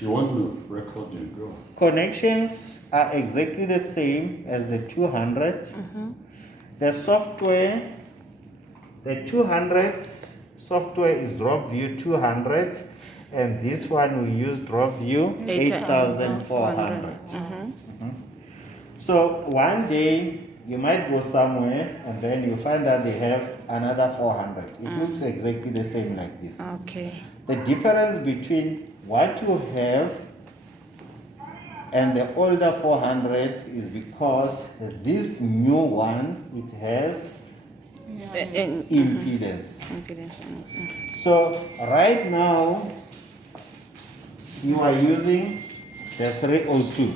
If you want to record it, go. Connections are exactly the same as the 200. The software, the 200 software is drop view 200, and this one we use drop view 8400. So one day you might go somewhere and then you find that they have another 400. It looks exactly the same like this. Okay. The difference between what you have and the older 400 is because this new one, it has impedance. So right now you are using the 302.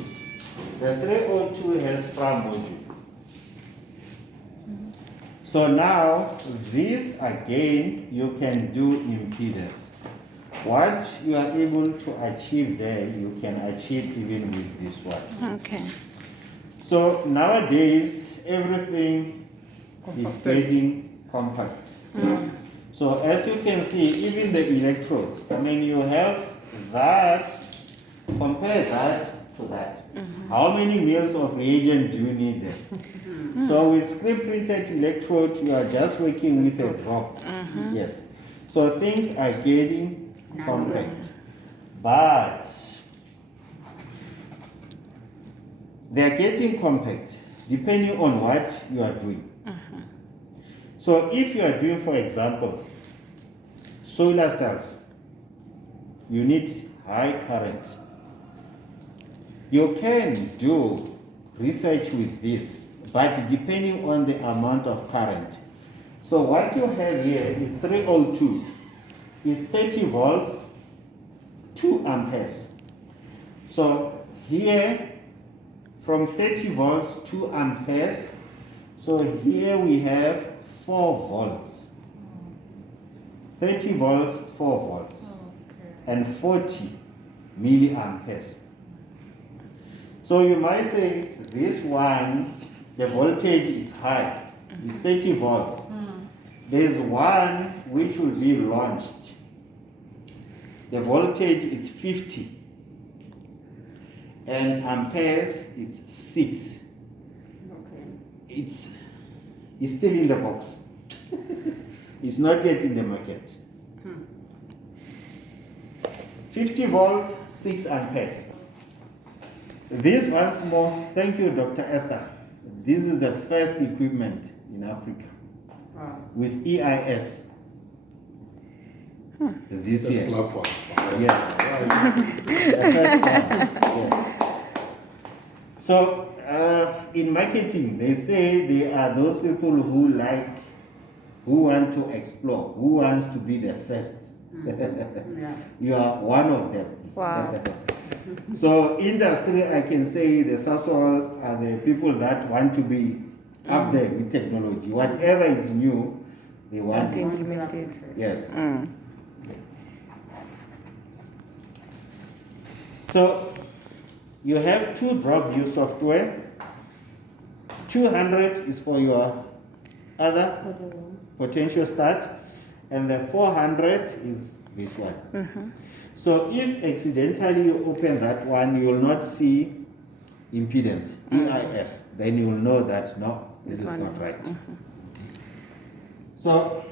The 302 has pram module. So now this again you can do impedance. What you are able to achieve there, you can achieve even with this one. Okay. So nowadays, everything is getting compact. So as you can see, even the electrodes, I mean, you have that, compare that to that. How many mils of reagent do you need there? So with screen printed electrode, you are just working with a drop. Yes. So things are getting compact, but they are getting compact depending on what you are doing. So if you are doing, for example, solar cells, you need high current. You can do research with this, but depending on the amount of current. So what you have here is 302. Is 30 volts, 2 amperes. So here, from 30 volts, 2 amperes. So here we have 4 volts. 30 volts, 4 volts. And 40 milliamperes. So you might say this one, the voltage is high. It's 30 volts. There's one which will be launched. The voltage is 50. And amperes, it's 6. It's still in the box. It's not yet in the market. 50 volts, 6 amperes. This once more, thank you, Dr. Esther. This is the first equipment in Africa. With EIS. This Let's year. clap for us. Yeah. The first one. Yes. So in marketing, they say they are those people who want to explore, who wants to be the first. You are one of them. Wow. So industry, I can say the Sasol are the people that want to be up there with technology. Whatever is new, they want to implement it. Yes. So you have 2 drop view software. 200 is for your other potential start, and the 400 is this one. So if accidentally you open that one, you will not see impedance, EIS. Then you will know that no, this is not right. So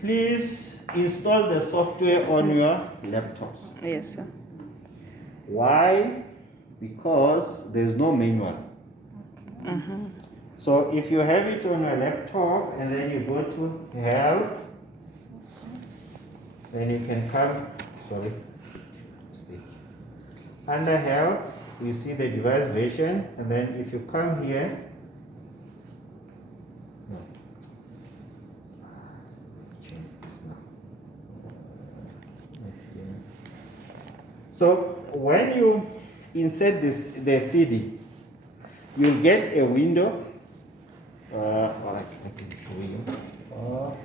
please install the software on your laptops. Yes, sir. Why? Because there's no manual. So if you have it on your laptop and then you go to help, then you can come, under help, you see the device version, and then if you come here, so when you insert the CD, you'll get a window, or I can show you, or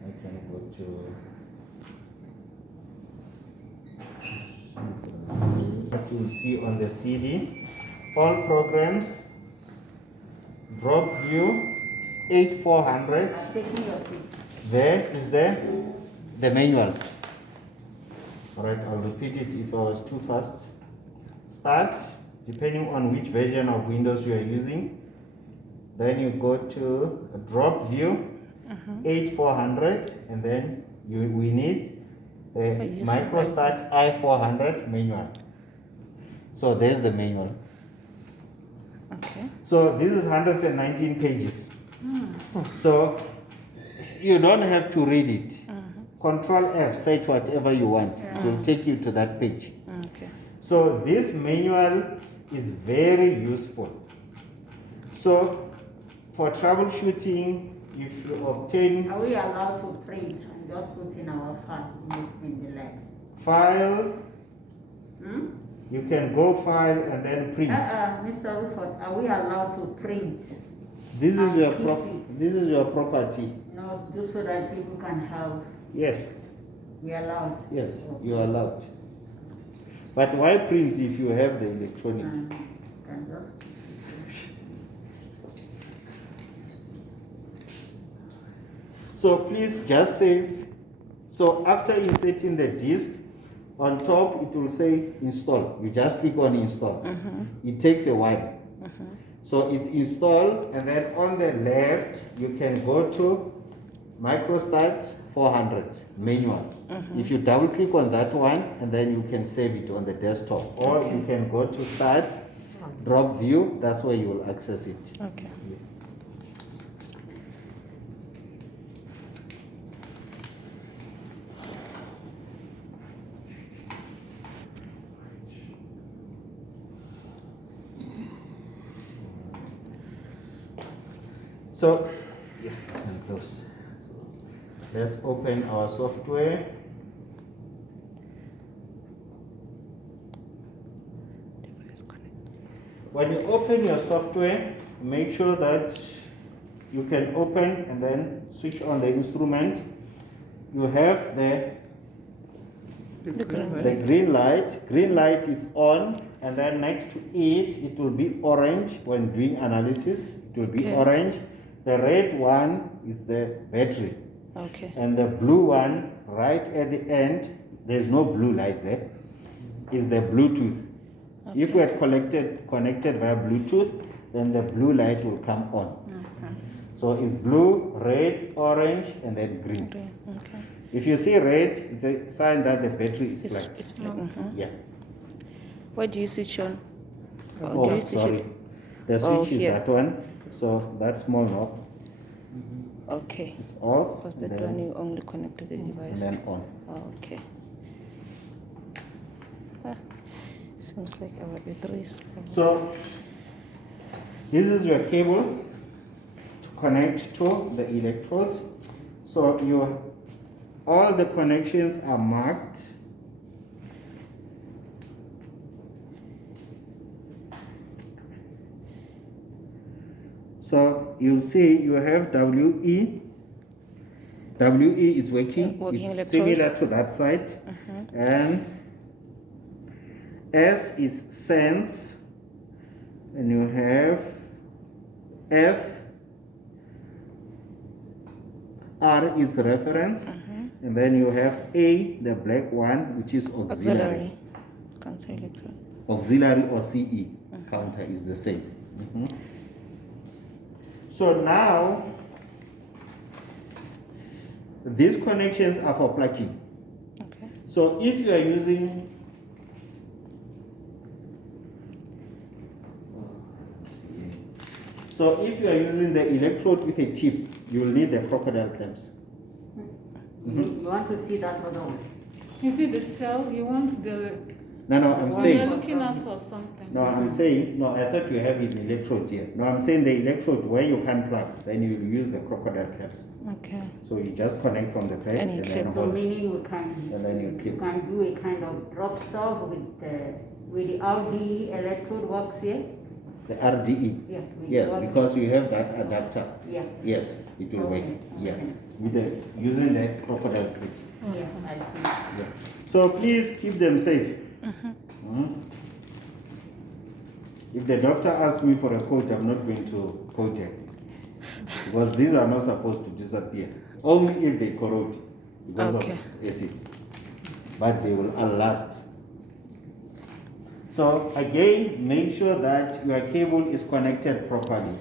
I can go to what you see on the CD, all programs, drop view, 8400. I'm taking your seat. There is the manual. Alright, I'll repeat it if I was too fast. Start, depending on which version of Windows you are using. Then you go to a drop view, 8400, and then we need a MicroStat i400 manual. So there's the manual. Okay. So this is 119 pages. So you don't have to read it. Control F, search whatever you want. It will take you to that page. Okay. So this manual is very useful. So for troubleshooting, if you obtain Are we allowed to print and just put in our file in the lab? file, Hmm? you can go file and then print. Mr. Rufus, are we allowed to print? This is your keep it. this is your property. No, just so that people can have, Yes, we allowed. yes, you are allowed. But why print if you have the electronic? Can just. So please just save. So after inserting the disk, on top it will say install. You just click on install. It takes a while. So it's installed, and then on the left you can go to MicroStat 400 manual. If you double click on that one, and then you can save it on the desktop, or you can go to start, drop view. That's where you will access it. Okay. So, yeah, and close. So, let's open our software. Device connect. When you open your software, make sure that you can open and then switch on the instrument. You have the green light. Green light is on, and then next to it, it will be orange. When doing analysis, it will be orange. The red one is the battery. Okay. And the blue one, right at the end, there's no blue light there, is the Bluetooth. If we had connected via Bluetooth, then the blue light will come on. So it's blue, red, orange, and then green. Okay. If you see red, it's a sign that the battery is plugged. It's plugged. Yeah. Where do you switch on? Oh, do you switch sorry. The switch is here. that one. So that small knob, Okay. it's off, Because and that then, one you only connect to the device. and then on. Oh, okay. Seems like our batteries. So this is your cable to connect to the electrodes. So all the connections are marked. So you'll see you have WE. WE is working. Working It's electrode. similar to that side. And S is sense. And you have F. R is reference. And then you have A, the black one, which is auxiliary. Cancel electrode. Auxiliary or CE. Counter is the same. So now, these connections are for plugging. Okay. So if you are using the electrode with a tip, you will need the crocodile clamps. You want to see that other one? You see the cell, you want the. No, I'm You're saying. looking out for something. No, I'm saying. No, I thought you have it in electrodes here. No, I'm saying the electrode where you can plug, then you will use the crocodile clamps. Okay. So you just connect from the peg And you and clip. then So hold. meaning we can, And then you clip. can do a kind of drop stuff with the RD electrode works here? The RDE. Yeah. with Yes, the because you have that adapter. Yeah. Yes, it will work. Okay, Yeah, okay. with using the crocodile clips. Yeah, I see. Yeah. So please keep them safe. If the doctor asks me for a quote, I'm not going to quote it. because these are not supposed to disappear. Only if they corrode because Okay. of acids. But they will last. So again, make sure that your cable is connected properly.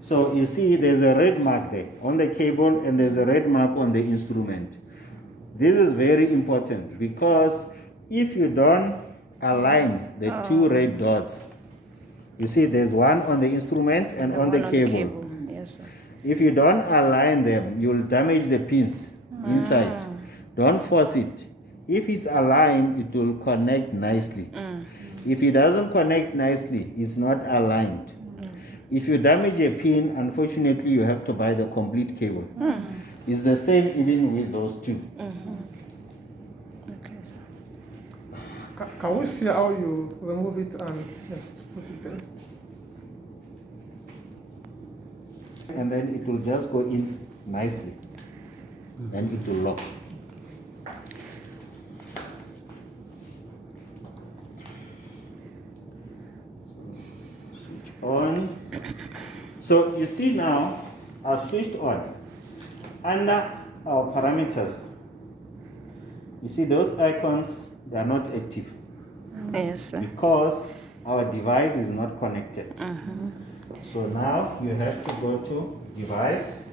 So you see there's a red mark there on the cable and there's a red mark on the instrument. This is very important because if you don't align the two red dots, you see there's one on the instrument and on the cable. Yes, sir. If you don't align them, you'll damage the pins inside. Don't force it. If it's aligned, it will connect nicely. If it doesn't connect nicely, it's not aligned. If you damage a pin, unfortunately, you have to buy the complete cable. It's the same even with those two. Okay, sir. Can we see how you remove it and just put it in? And then it will just go in nicely. Then it will lock. Switch on. So you see now, I've switched on. Under our parameters, you see those icons, they are not active Yes, sir. because our device is not connected. So now you have to go to device,